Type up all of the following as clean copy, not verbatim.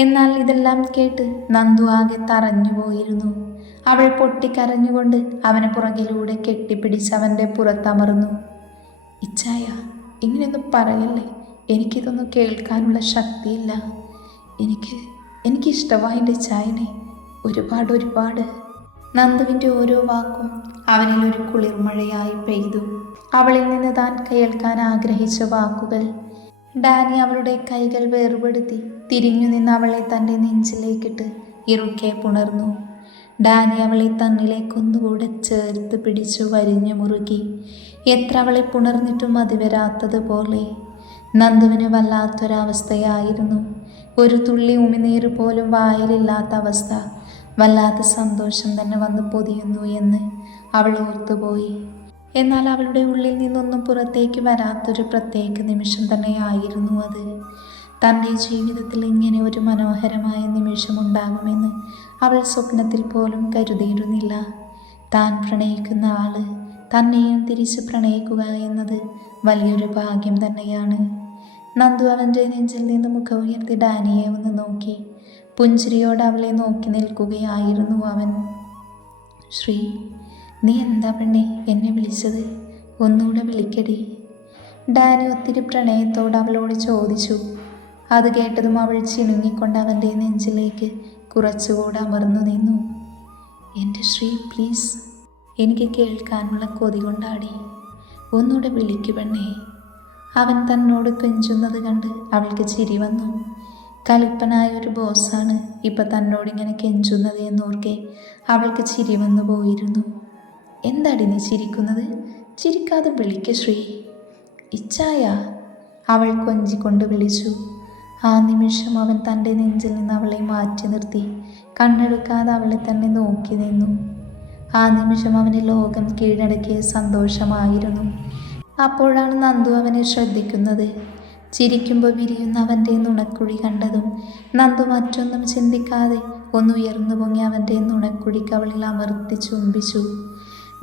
എന്നാൽ ഇതെല്ലാം കേട്ട് നന്ദു ആകെ തറഞ്ഞുപോയിരുന്നു. അവൾ പൊട്ടിക്കരഞ്ഞുകൊണ്ട് അവനെ പുറകിലൂടെ കെട്ടിപ്പിടിച്ച് അവൻ്റെ പുറത്തമർന്നു. ഇച്ചായ, ഇങ്ങനെയൊന്നും പറയല്ലേ, എനിക്കിതൊന്നും കേൾക്കാനുള്ള ശക്തിയില്ല. എനിക്കിഷ്ടമായി എൻ്റെ ഇച്ചായനെ ഒരുപാട്. നന്ദുവിൻ്റെ ഓരോ വാക്കും അവനിൽ ഒരു കുളിർമഴയായി പെയ്തു. അവളിൽ നിന്ന് താൻ കേൾക്കാൻ ആഗ്രഹിച്ച വാക്കുകൾ. ഡാനി അവളുടെ കൈകൾ വേർപെടുത്തി തിരിഞ്ഞു നിന്ന് അവളെ തൻ്റെ നെഞ്ചിലേക്കിട്ട് ഇറുക്കെ പുണർന്നു. ഡാനി അവളെ തന്നിലേക്കൊന്നുകൂടെ ചേർത്ത് പിടിച്ചു വരിഞ്ഞു മുറുകി. എത്ര അവളെ പുണർന്നിട്ടും മതി വരാത്തതുപോലെ. നന്ദുവിന് വല്ലാത്തൊരവസ്ഥയായിരുന്നു. ഒരു തുള്ളി ഉമിനീര് പോലും വായിലില്ലാത്ത അവസ്ഥ. വല്ലാത്ത സന്തോഷം തന്നെ വന്ന് പൊതിയുന്നു എന്ന് അവൾ ഓർത്തുപോയി. എന്നാൽ അവളുടെ ഉള്ളിൽ നിന്നൊന്നും പുറത്തേക്ക് വരാത്തൊരു പ്രത്യേക നിമിഷം തന്നെയായിരുന്നു അത്. തൻ്റെ ജീവിതത്തിൽ ഇങ്ങനെ ഒരു മനോഹരമായ നിമിഷമുണ്ടാകുമെന്ന് അവൾ സ്വപ്നത്തിൽ പോലും കരുതിയിരുന്നില്ല. താൻ പ്രണയിക്കുന്ന ആള് തന്നെയും തിരിച്ച് പ്രണയിക്കുക എന്നത് വലിയൊരു ഭാഗ്യം തന്നെയാണ്. നന്ദു അവൻ്റെ നെഞ്ചിൽ നിന്ന് മുഖം ഉയർത്തി ഡാനിയെ ഒന്ന് നോക്കി. പുഞ്ചിരിയോടെ അവളെ നോക്കി നിൽക്കുകയായിരുന്നു അവൻ. ശ്രീ, നീ എന്താ പെണ്ണെ എന്നെ വിളിച്ചത്? ഒന്നുകൂടെ വിളിക്കടി. ഡാനി ഒത്തിരി പ്രണയത്തോട് അവളോട് ചോദിച്ചു. അത് കേട്ടതും അവൾ ചിണുങ്ങിക്കൊണ്ട് അവൻ്റെ നെഞ്ചിലേക്ക് കുറച്ചുകൂടെ അമർന്നു നിന്നു. എൻ്റെ ശ്രീ, പ്ലീസ്, എനിക്ക് കേൾക്കാനുള്ള കൊതി കൊണ്ടാടി. ഒന്നുകൂടെ വിളിക്കു പെണ്ണേ. അവൻ തന്നോട് കെഞ്ചുന്നത് കണ്ട് അവൾക്ക് ചിരി വന്നു. കലിപ്പനായ ഒരു ബോസാണ് ഇപ്പം തന്നോടിങ്ങനെ കെഞ്ചുന്നത് എന്നോർക്കെ അവൾക്ക് ചിരി വന്നു പോയിരുന്നു. എന്താടി നീ ചിരിക്കുന്നത്? ചിരിക്കാതെ വിളിക്ക ശ്രീ. ഇച്ചായ, അവൾ കൊഞ്ചിക്കൊണ്ട് വിളിച്ചു. ആ നിമിഷം അവൻ തൻ്റെ നെഞ്ചിൽ നിന്ന് അവളെ മാറ്റി നിർത്തി കണ്ണെടുക്കാതെ അവളെ തന്നെ നോക്കി നിന്നു. ആ നിമിഷം അവന് ലോകം കീഴടക്കിയ സന്തോഷമായിരുന്നു. അപ്പോഴാണ് നന്ദു അവനെ ശ്രദ്ധിക്കുന്നത്. ചിരിക്കുമ്പോൾ വിരിയുന്ന അവൻ്റെ നുണക്കുഴി കണ്ടതും നന്ദു മറ്റൊന്നും ചിന്തിക്കാതെ ഒന്നുയർന്നു പൊങ്ങി അവൻ്റെ നുണക്കുഴിക്ക് അവളിൽ അമർത്തി ചുംബിച്ചു.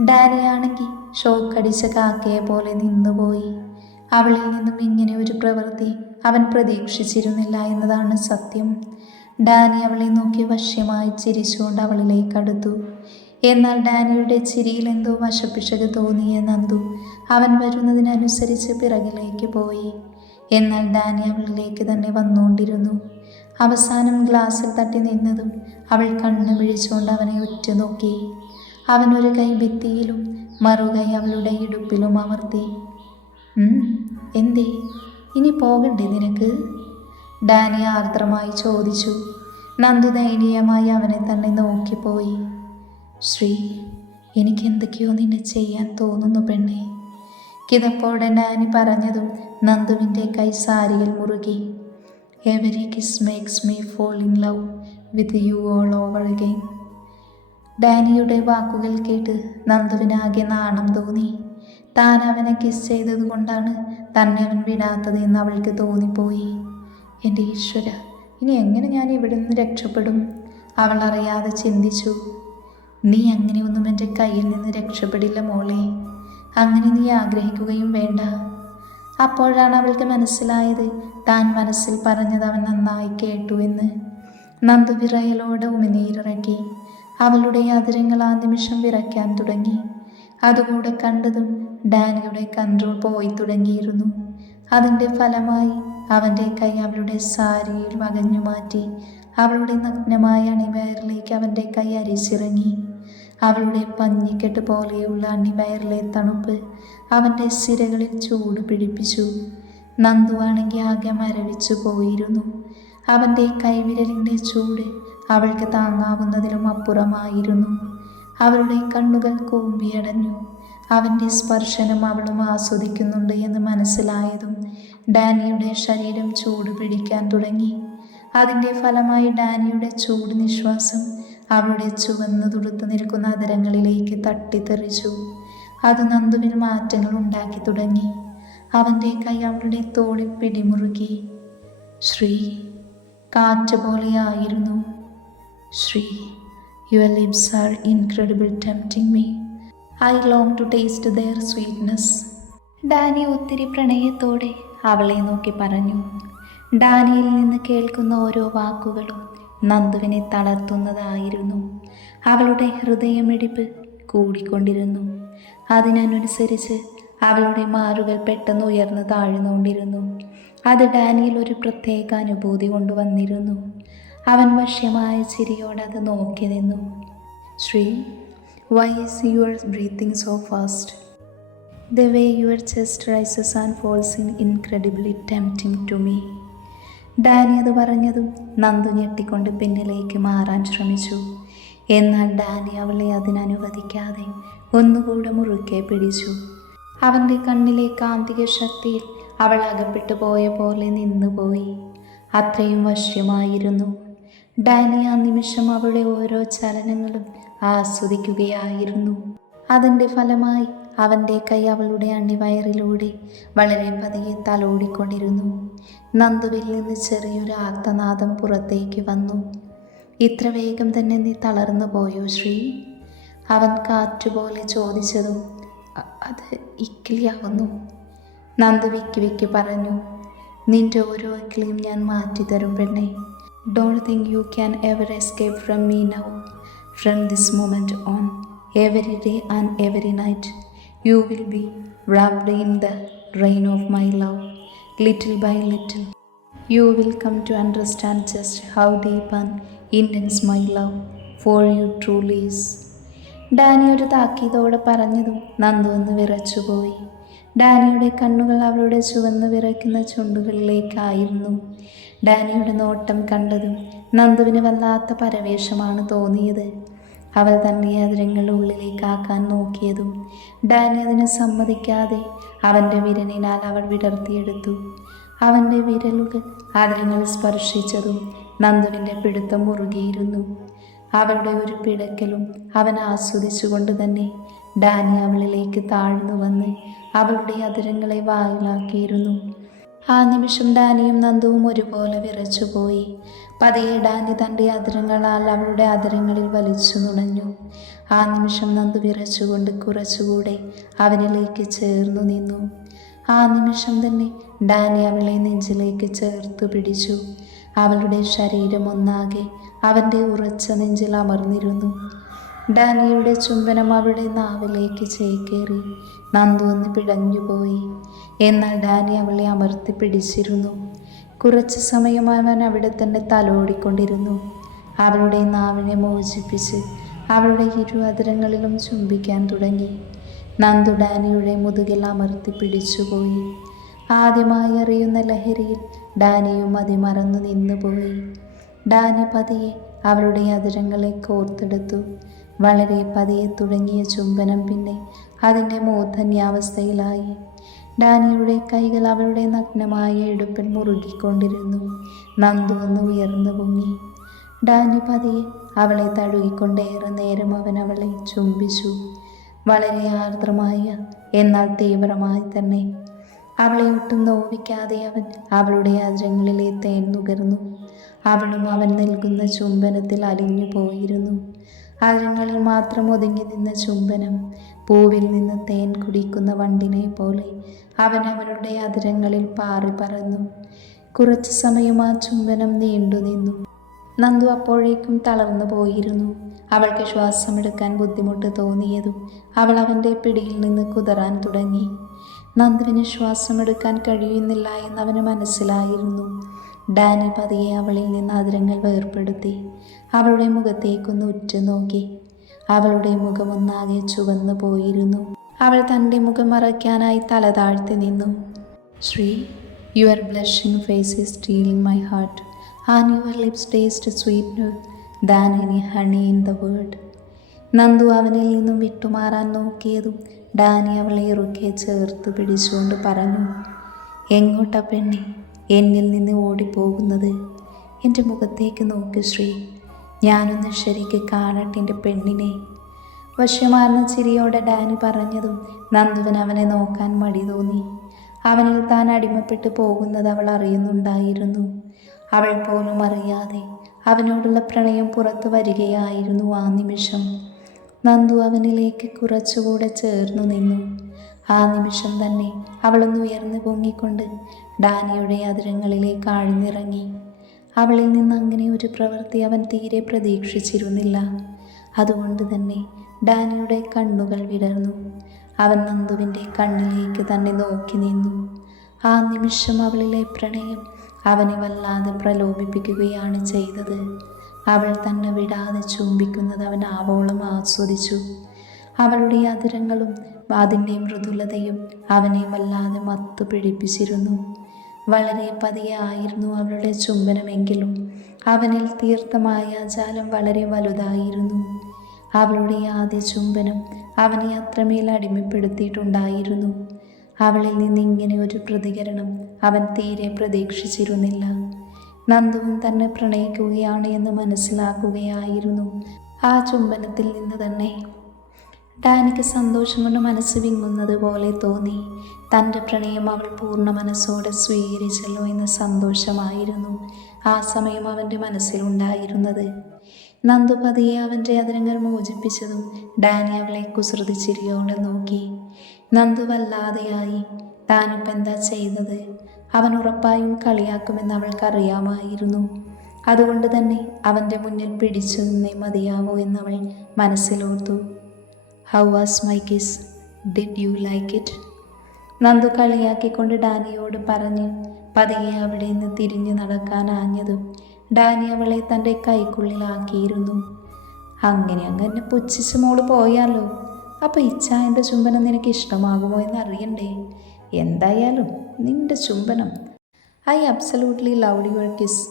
ഡാനിയാണെങ്കിൽ ഷോക്കടിച്ച കാക്കയെ പോലെ നിന്നുപോയി. അവളിൽ നിന്നും ഇങ്ങനെ ഒരു പ്രവൃത്തി അവൻ പ്രതീക്ഷിച്ചിരുന്നില്ല എന്നതാണ് സത്യം. ഡാനി അവളെ നോക്കി വശ്യമായി ചിരിച്ചുകൊണ്ട് അവളിലേക്ക് അടുത്തു. എന്നാൽ ഡാനിയുടെ ചിരിയിൽ എന്തോ വശപ്പിശക് തോന്നിയ നന്ദു അവൻ വരുന്നതിനനുസരിച്ച് പിറകിലേക്ക് പോയി. എന്നാൽ ഡാനി അവളിലേക്ക് തന്നെ വന്നുകൊണ്ടിരുന്നു. അവസാനം ഗ്ലാസ്സിൽ തട്ടി നിന്നതും അവൾ കണ്ണു പിഴിച്ചുകൊണ്ട് അവനെ ഉറ്റുനോക്കി. അവൻ ഒരു കൈ ഭിത്തിയിലും മറുകൈ അവളുടെ ഇടുപ്പിലും അമർത്തി. എന്തേ, ഇനി പോകണ്ടേ നിനക്ക്? ഡാനി ആർദ്രമായി ചോദിച്ചു. നന്ദു ദയനീയമായി അവനെ തന്നെ നോക്കിപ്പോയി. ശ്രീ, എനിക്ക് എന്തൊക്കെയോ നിന്നെ ചെയ്യാൻ തോന്നുന്നു പെണ്ണേ. കിതപ്പോടെ ഡാനി പറഞ്ഞതും നന്ദുവിൻ്റെ കൈ സാരിയിൽ മുറുകി. Every kiss makes me fall in love with you all over again. ഡാനിയുടെ വാക്കുകൾ കേട്ട് നന്ദുവിനാകെ നാണം തോന്നി. താൻ അവനെ കിസ് ചെയ്തത് കൊണ്ടാണ് തന്നെ അവൻ വിടാത്തത് എന്ന് അവൾക്ക് തോന്നിപ്പോയി. എൻ്റെ ഈശ്വര, ഇനി എങ്ങനെ ഞാൻ ഇവിടെ നിന്ന് രക്ഷപ്പെടും? അവൾ അറിയാതെ ചിന്തിച്ചു. നീ അങ്ങനെയൊന്നും എൻ്റെ കയ്യിൽ നിന്ന് രക്ഷപ്പെടില്ല മോളെ. അങ്ങനെ നീ ആഗ്രഹിക്കുകയും വേണ്ട. അപ്പോഴാണ് അവൾക്ക് മനസ്സിലായത് താൻ മനസ്സിൽ പറഞ്ഞത് അവൻ നന്നായി കേട്ടു എന്ന്. നന്ദു വിറയലോടെ ഉമിനീരിറക്കി. അവളുടെ അതിരങ്ങൾ ആ നിമിഷം വിറയ്ക്കാൻ തുടങ്ങി. അതുകൂടെ കണ്ടതും ഡാനിയുടെ കൺട്രോൾ പോയി തുടങ്ങിയിരുന്നു. അതിൻ്റെ ഫലമായി അവൻ്റെ കൈ അവളുടെ സാരിയിൽ വകഞ്ഞു മാറ്റി അവളുടെ നഗ്നമായ അണിവയറിലേക്ക് അവൻ്റെ കൈ അരിച്ചിറങ്ങി. അവളുടെ പഞ്ഞിക്കെട്ട് പോലെയുള്ള അണിവയറിലെ തണുപ്പ് അവൻ്റെ സിരകളിൽ ചൂട് പിടിപ്പിച്ചു. നന്ദുവാണെങ്കിൽ ആകെ മരവിച്ചു പോയിരുന്നു. അവൻ്റെ കൈവിരലിൻ്റെ ചൂട് അവൾക്ക് താങ്ങാവുന്നതിലും അപ്പുറമായിരുന്നു. അവളുടെ കണ്ണുകൾ കൂമ്പിയടഞ്ഞു. അവൻ്റെ സ്പർശനം അവളും ആസ്വദിക്കുന്നുണ്ട് എന്ന് മനസ്സിലായതും ഡാനിയുടെ ശരീരം ചൂട് പിടിക്കാൻ തുടങ്ങി. അതിൻ്റെ ഫലമായി ഡാനിയുടെ ചൂട് നിശ്വാസം അവളുടെ ചുവന്നു തുടുത്തു നിൽക്കുന്ന അതരങ്ങളിലേക്ക് തട്ടിത്തെറിച്ചു. അത് നന്ദുവിൽ മാറ്റങ്ങൾ ഉണ്ടാക്കി തുടങ്ങി. അവൻ്റെ കൈ അവളുടെ തോളിൽ പിടിമുറുക്കി. ശ്രീ, കാറ്റ് പോലെയായിരുന്നു. Sri, your lips are incredible tempting me. I long to taste their sweetness. Danny ഒത്തിരി പ്രണയത്തോടെ അവളെ നോക്കി പറഞ്ഞു. ഡാനിയിൽ നിന്ന് കേൾക്കുന്ന ഓരോ വാക്കുകളും നന്ദുവിനെ തളർത്തുന്നതായിരുന്നു. അവളുടെ ഹൃദയമിടിപ്പ് കൂടിക്കൊണ്ടിരുന്നു. അതിനനുസരിച്ച് അവളുടെ മാറുകൾ പെട്ടെന്ന് ഉയർന്നു താഴ്ന്നുകൊണ്ടിരുന്നു. അത് ഡാനിയിൽ ഒരു പ്രത്യേക അനുഭൂതി കൊണ്ടുവന്നിരുന്നു. അവൻ വശ്യമായ ചിരിയോടെ അത് നോക്കി നിന്നു. Shri, why is your breathing so fast? The way your chest rises and falls is incredibly tempting to me. Danny അത് പറഞ്ഞതും നന്ദു ഞെട്ടിക്കൊണ്ട് പിന്നിലേക്ക് മാറാൻ ശ്രമിച്ചു. എന്നാൽ ഡാനി അവളെ അതിനനുവദിക്കാതെ ഒന്നുകൂടെ മുറുക്കെ പിടിച്ചു. അവൻ്റെ കണ്ണിലെ കാന്തിക ശക്തിയിൽ അവൾ അകപ്പെട്ടു പോയ പോലെ നിന്നുപോയി. അത്രയും വശ്യമായിരുന്നു. ഡാനി ആ നിമിഷം അവളുടെ ഓരോ ചലനങ്ങളും ആസ്വദിക്കുകയായിരുന്നു. അതിൻ്റെ ഫലമായി അവൻ്റെ കൈ അവളുടെ അണിവയറിലൂടെ വളരെ പതിയെ തലോടിക്കൊണ്ടിരുന്നു. നന്ദുവിൽ നിന്ന് ചെറിയൊരു ആർത്തനാദം പുറത്തേക്ക് വന്നു. ഇത്ര വേഗം തന്നെ നീ തളർന്നു പോയോ ശ്രീ? അവൻ കാറ്റുപോലെ ചോദിച്ചതും അത് ഇക്കിളിയാവുന്നു. നന്ദു വിക്കി പറഞ്ഞു. നിന്റെ ഓരോ ഇക്കിളിയും ഞാൻ മാറ്റിത്തരും പെണ്ണെ. Don't think you can ever escape from me now. From this moment on, every day and every night you will be wrapped in the rain of my love. Little by little you will come to understand just how deep and intense my love for you truly is. Danny ഒരു താക്കീതോടെ പറഞ്ഞതും നന്ദു ഒന്ന് വിറച്ചുപോയി. ഡാനിയുടെ കണ്ണുകൾ അവളുടെ ചുവന്ന് വിറയ്ക്കുന്ന ചുണ്ടുകളിലേക്കായിരുന്നു. ഡാനിയുടെ നോട്ടം കണ്ടതും നന്ദുവിന് വല്ലാത്ത പരവേശമാണ് തോന്നിയത്. അവൾ തൻ്റെ അതിരങ്ങളുടെ ഉള്ളിലേക്കാക്കാൻ നോക്കിയതും ഡാനി അതിന് സമ്മതിക്കാതെ അവൻ്റെ വിരലിനാൽ അവൾ വിടർത്തിയെടുത്തു. അവൻ്റെ വിരലുകൾ അതിരങ്ങൾ സ്പർശിച്ചതും നന്ദുവിൻ്റെ പിടുത്തം മുറുകിയിരുന്നു. അവളുടെ ഒരു പിടക്കലും അവൻ ആസ്വദിച്ചുകൊണ്ട് തന്നെ ഡാനി അവളിലേക്ക് താഴ്ന്നു വന്ന് അവളുടെ അതിരങ്ങളെ വായിലാക്കിയിരുന്നു. ആ നിമിഷം ഡാനിയും നന്ദുവും ഒരുപോലെ വിറച്ചുപോയി. പതിയെ ഡാനി തൻ്റെ അതിരങ്ങളാൽ അവളുടെ അതിരങ്ങളിൽ വലിച്ചു നുണഞ്ഞു. ആ നിമിഷം നന്ദു വിറച്ചുകൊണ്ട് കുറച്ചുകൂടെ അവനിലേക്ക് ചേർന്നു നിന്നു. ആ നിമിഷം തന്നെ ഡാനി അവളെ നെഞ്ചിലേക്ക് ചേർത്തു പിടിച്ചു. അവളുടെ ശരീരം ഒന്നാകെ അവൻ്റെ ഉറച്ച നെഞ്ചിൽ അമർന്നിരുന്നു. ഡാനിയുടെ ചുംബനം അവളുടെ നാവിലേക്ക് ചേക്കേറി. നന്ദു ഒന്ന് പിടഞ്ഞുപോയി. എന്നാൽ ഡാനി അവളെ അമർത്തി പിടിച്ചിരുന്നു. കുറച്ച് സമയം അവൻ അവിടെ തന്നെ തലോടിക്കൊണ്ടിരുന്നു. അവളുടെ നാവിനെ മോചിപ്പിച്ച് അവളുടെ ഇരു അതിരങ്ങളിലും ചുംബിക്കാൻ തുടങ്ങി. നന്ദു ഡാനിയുടെ മുതുകിൽ അമർത്തി പിടിച്ചുപോയി. ആദ്യമായി അറിയുന്ന ലഹരിയിൽ ഡാനിയും അതിമറന്നു നിന്നുപോയി. ഡാനി പതിയെ അവളുടെ അതിരങ്ങളെ കോർത്തെടുത്തു. വളരെ പതിയെ തുടങ്ങിയ ചുംബനം പിന്നെ അതിൻ്റെ മൂർധന്യാവസ്ഥയിലായി. ഡാനിയുടെ കൈകൾ അവളുടെ നഗ്നമായ ഇടുപ്പിൽ മുറുകിക്കൊണ്ടിരുന്നു. നന്ദു ഒന്ന് ഉയർന്നു പൊങ്ങി. ഡാനി പതിയെ അവളെ തഴുകിക്കൊണ്ടേറെ നേരം അവൻ അവളെ ചുംബിച്ചു. വളരെ ആർദ്രമായ എന്നാൽ തീവ്രമായി തന്നെ. അവളെ ഒട്ടും നോവിക്കാതെ അവൻ അവളുടെ അതിരങ്ങളിലെ തേൻ നുകർന്നു. അവളും അവൻ നൽകുന്ന ചുംബനത്തിൽ അലിഞ്ഞു പോയിരുന്നു. അതിരങ്ങളിൽ മാത്രം ഒതുങ്ങി നിന്ന ചുംബനം പൂവിൽ നിന്ന് തേൻ കുടിക്കുന്ന വണ്ടിനെ പോലെ അവൻ അവളുടെ അതിരങ്ങളിൽ പാറി പറന്നു. കുറച്ചു സമയം ആ ചുംബനം നീണ്ടു നിന്നു. നന്ദു അപ്പോഴേക്കും തളർന്നു പോയിരുന്നു. അവൾക്ക് ശ്വാസമെടുക്കാൻ ബുദ്ധിമുട്ട് തോന്നിയതും അവൾ അവൻ്റെ പിടിയിൽ നിന്ന് കുതറാൻ തുടങ്ങി. നന്ദുവിന് ശ്വാസമെടുക്കാൻ കഴിയുന്നില്ല എന്നവന് മനസ്സിലായിരുന്നു. ഡാനി പതിയെ അവളിൽ നിന്ന് അതിരങ്ങൾ വേർപ്പെടുത്തി അവളുടെ മുഖത്തേക്കൊന്ന് ഉറ്റുനോക്കി. അവളുടെ മുഖമൊന്നാകെ ചുവന്നു പോയിരുന്നു. അവൾ തൻ്റെ മുഖം മറയ്ക്കാനായി തല താഴ്ത്തി നിന്നു. Sri, your blushing face is stealing my heart and your lips taste sweeter than any honey in the world. Nandu അവനിൽ നിന്നും വിട്ടുമാറാൻ നോക്കിയതും ഡാനി അവളെ ഇറുക്കെ ചേർത്ത് പിടിച്ചുകൊണ്ട് പറഞ്ഞു, എങ്ങോട്ടാ പെണ്ണെ എന്നിൽ നിന്ന് ഓടിപ്പോകുന്നത്? എൻ്റെ മുഖത്തേക്ക് നോക്ക് ശ്രീ, ഞാനൊന്ന് ശരിക്ക് കാണട്ടെ എൻ്റെ പെണ്ണിനെ. വശ്യമാർന്ന ചിരിയോടെ ഡാനി പറഞ്ഞതും നന്ദുവിന് അവനെ നോക്കാൻ മടി തോന്നി. അവനിൽ താൻ അടിമപ്പെട്ടു പോകുന്നത് അവൾ അറിയുന്നുണ്ടായിരുന്നു. അവൾ പോലും അറിയാതെ അവനോടുള്ള പ്രണയം പുറത്തു വരികയായിരുന്നു ആ നിമിഷം. നന്ദു അവനിലേക്ക് കുറച്ചുകൂടെ ചേർന്നു നിന്നു. ആ നിമിഷം തന്നെ അവളൊന്ന് ഉയർന്നു പൊങ്ങിക്കൊണ്ട് ഡാനിയുടെ അതിരങ്ങളിലേക്ക് ആഴ്ന്നിറങ്ങി. അവളിൽ നിന്ന് അങ്ങനെ ഒരു പ്രവൃത്തി അവൻ തീരെ പ്രതീക്ഷിച്ചിരുന്നില്ല. അതുകൊണ്ട് തന്നെ ഡാനിയുടെ കണ്ണുകൾ വിടർന്നു. അവൻ നന്ദുവിൻ്റെ കണ്ണിലേക്ക് തന്നെ നോക്കി നിന്നു. ആ നിമിഷം അവളിലെ പ്രണയം അവനെ വല്ലാതെ പ്രലോഭിപ്പിക്കുകയാണ് ചെയ്തത്. അവൾ തന്നെ വിടാതെ ചുംബിക്കുന്നത് അവൻ ആവോളം ആസ്വദിച്ചു. അവളുടെ അതിരങ്ങളും അതിൻ്റെ മൃദുലതയും അവനെ വല്ലാതെ മത്തു പിടിപ്പിച്ചിരുന്നു. വളരെ പതിയെ ആയിരുന്നു അവളുടെ ചുംബനമെങ്കിലും അവനിൽ തീർത്ത മായാജാലം വളരെ വലുതായിരുന്നു. അവളുടെ ആദ്യ ചുംബനം അവനെ അത്രമേൽ അടിമപ്പെടുത്തിയിട്ടുണ്ടായിരുന്നു. അവളിൽ നിന്ന് ഇങ്ങനെ ഒരു പ്രതികരണം അവൻ തീരെ പ്രതീക്ഷിച്ചിരുന്നില്ല. നന്ദുവും തന്നെ പ്രണയിക്കുകയാണ് എന്ന് മനസ്സിലാക്കുകയായിരുന്നു ആ ചുംബനത്തിൽ നിന്ന് തന്നെ. ഡാനിക്ക് സന്തോഷം കൊണ്ട് മനസ്സ് വിങ്ങുന്നത് പോലെ തോന്നി. തൻ്റെ പ്രണയം അവൾ പൂർണ്ണ മനസ്സോടെ സ്വീകരിച്ചല്ലോ എന്ന സന്തോഷമായിരുന്നു ആ സമയം അവൻ്റെ മനസ്സിലുണ്ടായിരുന്നത്. നന്ദു പതിയെ അവൻ്റെ അതിരങ്ങൾ മോചിപ്പിച്ചതും ഡാനി അവളെ കുസൃതിച്ചിരിയോടെ നോക്കി. നന്ദു വല്ലാതെയായി. താനിപ്പോൾ എന്താ ചെയ്തത്? അവൻ ഉറപ്പായും കളിയാക്കുമെന്ന് അവൾക്കറിയാമായിരുന്നു. അതുകൊണ്ട് തന്നെ അവൻ്റെ മുന്നിൽ പിടിച്ചു നിന്നേ മതിയാവൂ എന്നവൾ മനസ്സിലോർത്തു. How was my kiss? Did you like it? Nandu കളിയാക്കിക്കൊണ്ട് ഡാനിയോട് പറഞ്ഞ് പതിയെ അവിടെ നിന്ന് തിരിഞ്ഞു നടക്കാനാഞ്ഞതും ഡാനി അവളെ തൻ്റെ കൈക്കുള്ളിലാക്കിയിരുന്നു. അങ്ങനെ പുച്ഛിച്ച് മോള് പോയാലോ? അപ്പോൾ ഇച്ചായൻ്റെ ചുംബനം നിനക്ക് ഇഷ്ടമാകുമോ എന്നറിയണ്ടേ? എന്തായാലും നിന്റെ ചുംബനം, I absolutely loved your kiss.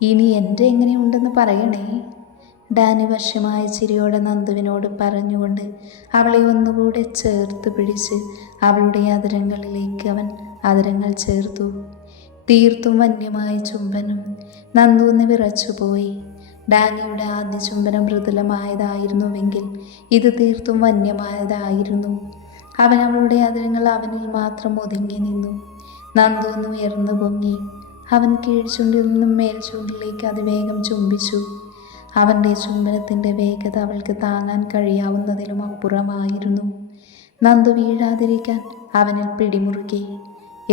ഇനി എൻ്റെ എങ്ങനെയുണ്ടെന്ന് പറയണേ. ഡാനി വശ്യമായ ചിരിയോടെ നന്ദുവിനോട് പറഞ്ഞുകൊണ്ട് അവളെ ഒന്നുകൂടെ ചേർത്ത് പിടിച്ച് അവളുടെ അതിരങ്ങളിലേക്ക് അവൻ അതിരങ്ങൾ ചേർത്തു. തീർത്തും വന്യമായ ചുംബനം. നന്ദു ഒന്ന് വിറച്ചുപോയി. ഡാനിയുടെ ആദ്യ ചുംബനം മൃദുലമായതായിരുന്നുവെങ്കിൽ ഇത് തീർത്തും വന്യമായതായിരുന്നു. അവൻ അവളുടെ അതിരങ്ങൾ അവനിൽ മാത്രം ഒതുങ്ങി നിന്നു. നന്ദു ഒന്ന് ഉയർന്നു പൊങ്ങി. അവൻ കീഴ്ചുണ്ടിൽ നിന്നും മേൽചുണ്ടിലേക്ക് അതിവേഗം ചുംബിച്ചു. അവൻ്റെ ചുംബനത്തിൻ്റെ വേഗത അവൾക്ക് താങ്ങാൻ കഴിയാവുന്നതിലും അപ്പുറമായിരുന്നു. നന്ദു വീഴാതിരിക്കാൻ അവനിൽ പിടിമുറുക്കി.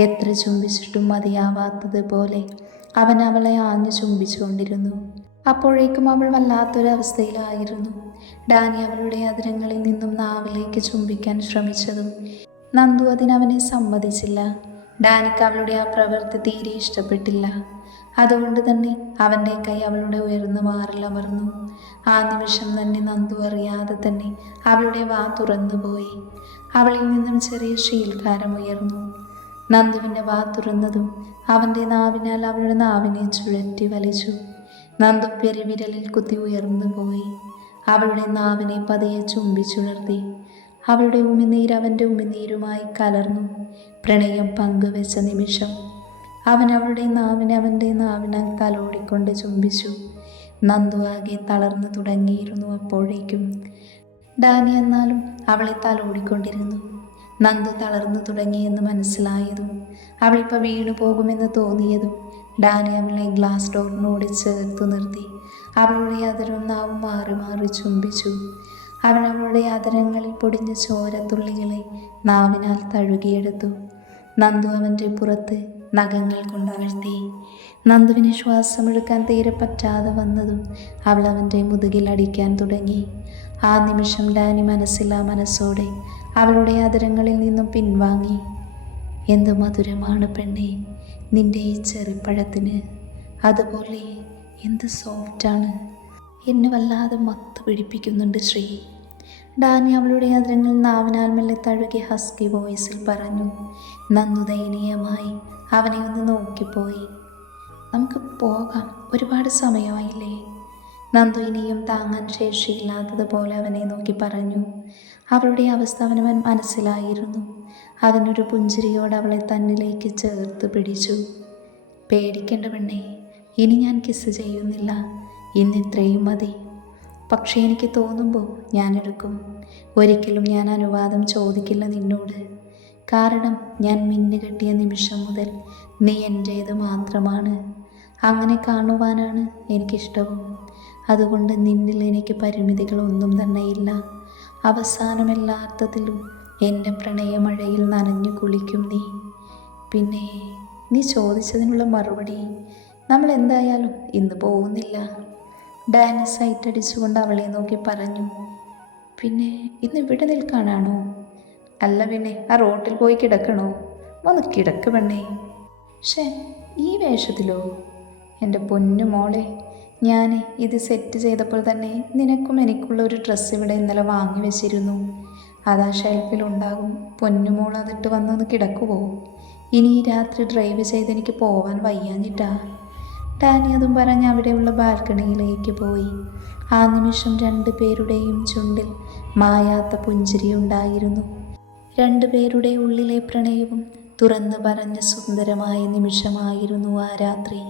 എത്ര ചുംബിച്ചിട്ടും മതിയാവാത്തതുപോലെ അവൻ അവളെ ആഞ്ഞു ചുംബിച്ചുകൊണ്ടിരുന്നു. അപ്പോഴേക്കും അവൾ വല്ലാത്തൊരവസ്ഥയിലായിരുന്നു. ഡാനി അവളുടെ അതിരങ്ങളിൽ നിന്നും നാവിലേക്ക് ചുംബിക്കാൻ ശ്രമിച്ചതും നന്ദു അതിനവനെ സമ്മതിച്ചില്ല. ഡാനിക്ക് അവളുടെ ആ പ്രവൃത്തി തീരെ ഇഷ്ടപ്പെട്ടില്ല. അതുകൊണ്ട് തന്നെ അവൻ്റെ കൈ അവളുടെ ഉയർന്ന മാറിൽ അമർന്നു. ആ നിമിഷം തന്നെ നന്ദു അറിയാതെ തന്നെ അവളുടെ വാ തുറന്നുപോയി. അവളിൽ നിന്നും ചെറിയ ശീൽക്കാരം ഉയർന്നു. നന്ദുവിൻ്റെ വാ തുറന്നതും അവൻ്റെ നാവിനാൽ അവളുടെ നാവിനെ ചുഴറ്റി വലിച്ചു. നന്ദു പെരുവിരലിൽ കുത്തി ഉയർന്നു പോയി. അവളുടെ നാവിനെ പതിയെ ചുംബിച്ചുണർത്തി. അവളുടെ ഉമിനീര് അവൻ്റെ ഉമിനീരുമായി കലർന്നു. പ്രണയം പങ്കുവെച്ച നിമിഷം അവൻ അവളുടെ നാവിനെ അവൻ്റെ നാവിനാൽ തലോടിക്കൊണ്ട് ചുംബിച്ചു. നന്ദു ആകെ തളർന്നു തുടങ്ങിയിരുന്നു. അപ്പോഴേക്കും ഡാനി എന്നാലും അവളെ തലോടിക്കൊണ്ടിരുന്നു. നന്ദു തളർന്നു തുടങ്ങിയെന്ന് മനസ്സിലായതും അവളിപ്പോൾ വീണു പോകുമെന്ന് തോന്നിയതും ഡാനി അവളെ ഗ്ലാസ് ഡോറിനോട് ചേർത്തു നിർത്തി. അവളുടെ അതിരും നാവും മാറി മാറി ചുംബിച്ചു. അവൻ അവളുടെ അതിരങ്ങളിൽ പൊടിഞ്ഞ ചോരത്തുള്ളികളെ നാവിനാൽ തഴുകിയെടുത്തു. നന്ദു അവൻ്റെ പുറത്ത് നഖങ്ങൾ കൊണ്ടകഴ്ത്തി. നന്ദുവിന് ശ്വാസമെടുക്കാൻ തീരെ പറ്റാതെ വന്നതും അവൾ അവൻ്റെ മുതുകിൽ അടിക്കാൻ തുടങ്ങി. ആ നിമിഷം ഡാനി മനസ്സില്ലാ മനസ്സോടെ അവളുടെ അതിരങ്ങളിൽ നിന്നും പിൻവാങ്ങി. എന്തു മധുരമാണ് പെണ്ണെ നിന്റെ ഈ ചെറിപ്പഴത്തിന്, അതുപോലെ എന്ത് സോഫ്റ്റാണ്, എന്നെ വല്ലാതെ മത്ത് പിടിപ്പിക്കുന്നുണ്ട് ശ്രീ. ഡാനി അവളുടെ അതിരങ്ങൾ നാവിനാൽ മെല്ലെ തഴുകി ഹസ്കി വോയിസിൽ പറഞ്ഞു. നന്ദു ദയനീയമായി അവനെ ഒന്ന് നോക്കിപ്പോയി. നമുക്ക് പോകാം, ഒരുപാട് സമയമായില്ലേ? നന്ദു ഇനിയും താങ്ങാൻ ശേഷിയില്ലാത്തതുപോലെ അവനെ നോക്കി പറഞ്ഞു. അവളുടെ അവസ്ഥ അവന് മനസ്സിലായിരുന്നു. അവനൊരു പുഞ്ചിരിയോട് അവളെ തന്നിലേക്ക് ചേർത്ത് പിടിച്ചു. പേടിക്കേണ്ട പെണ്ണേ, ഇനി ഞാൻ കിസ് ചെയ്യുന്നില്ല, ഇന്നിത്രയും മതി. പക്ഷേ എനിക്ക് തോന്നുമ്പോൾ ഞാനെടുക്കും. ഒരിക്കലും ഞാൻ അനുവാദം ചോദിക്കില്ല നിന്നോട്. കാരണം ഞാൻ മിന്നുകെട്ടിയ നിമിഷം മുതൽ നീ എൻ്റേത് മാത്രമാണ്. അങ്ങനെ കാണുവാനാണ് എനിക്കിഷ്ടവും. അതുകൊണ്ട് നിന്നിൽ എനിക്ക് പരിമിതികളൊന്നും തന്നെയില്ല. അവസാനം എല്ലാ അർത്ഥത്തിലും എൻ്റെ പ്രണയമഴയിൽ നനഞ്ഞു കുളിക്കും നീ. പിന്നെ നീ ചോദിച്ചതിനുള്ള മറുപടി, നമ്മൾ എന്തായാലും ഇന്ന് പോകുന്നില്ല. ഡാനി സൈറ്റടിച്ചുകൊണ്ട് അവളെ നോക്കി പറഞ്ഞു. പിന്നെ ഇന്ന് ഇവിടെ നിൽക്കാനാണോ? അല്ല പിന്നെ, ആ റോട്ടിൽ പോയി കിടക്കണോ? ഒന്ന് കിടക്ക് പെണ്ണേ. ഷേ, ഈ വേഷത്തിലോ? എൻ്റെ പൊന്നു മോളെ, ഞാൻ ഇത് സെറ്റ് ചെയ്തപ്പോൾ തന്നെ നിനക്കും എനിക്കുള്ള ഒരു ഡ്രസ്സ് ഇവിടെ ഇന്നലെ വാങ്ങി വെച്ചിരുന്നു. അതാ ഷെൽഫിലുണ്ടാകും. പൊന്നുമോൾ അതിട്ട് വന്നൊന്ന് കിടക്കുവോ? ഇനി ഈ രാത്രി ഡ്രൈവ് ചെയ്ത് എനിക്ക് പോവാൻ വയ്യാഞ്ഞിട്ടാ. ഡാനി അതും പറഞ്ഞ് അവിടെയുള്ള ബാൽക്കണിയിലേക്ക് പോയി. ആ നിമിഷം രണ്ടുപേരുടെയും ചുണ്ടിൽ മായാത്ത പുഞ്ചിരിയുണ്ടായിരുന്നു. രണ്ടുപേരുടെ ഉള്ളിലെ പ്രണയവും തുറന്നു പറഞ്ഞ സുന്ദരമായ നിമിഷമായിരുന്നു ആ രാത്രി.